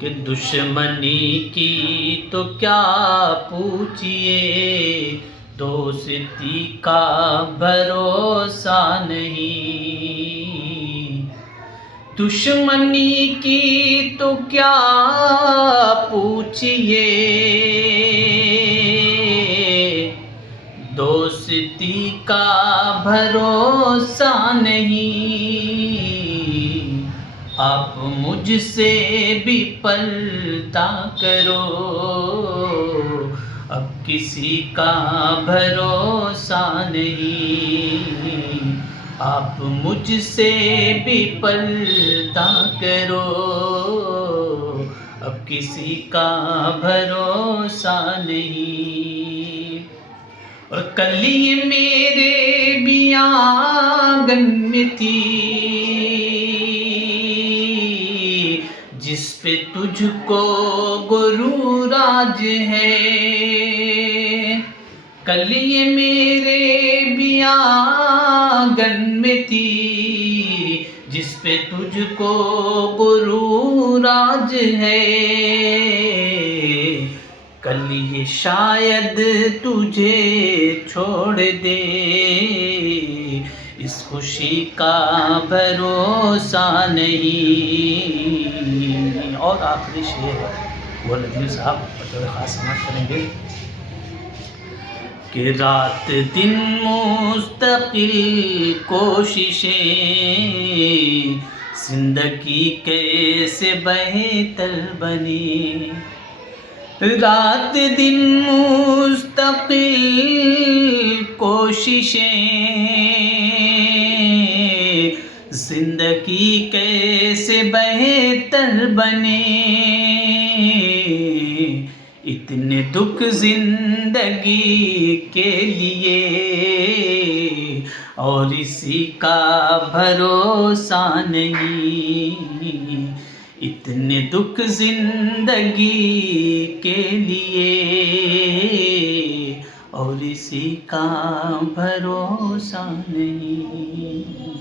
کہ دشمنی کی تو کیا پوچھئے، دوستی کا بھروسہ نہیں۔ دشمنی کی تو کیا پوچھئے، دوستی کا بھروسہ نہیں۔ آپ مجھ سے بھی پلتا کرو، اب کسی کا بھروسہ نہیں۔ آپ مجھ سے بھی پلتا کرو، اب کسی کا بھروسہ نہیں۔ اور کلی میرے بھی آنگن میں تھی، جس پہ تجھ کو غرور آج ہے۔ کلی میرے بھی آنگن میں تھی، جس پہ تجھ کو غرور آج ہے۔ کل یہ شاید تجھے چھوڑ دے، اس خوشی کا بھروسہ نہیں۔ اور آخری شعر ہے وہ ندیم صاحب بطور خاص سماعت کریں گے کہ رات دن مستقل کوششیں، زندگی کیسے بہتر بنے۔ رات دن مستقل کوششیں، زندگی کیسے بہتر بنے۔ اتنے دکھ زندگی کے لیے، اور اسی کا بھروسہ نہیں۔ اتنے دکھ زندگی کے لیے، اور اسی کا بھروسہ نہیں۔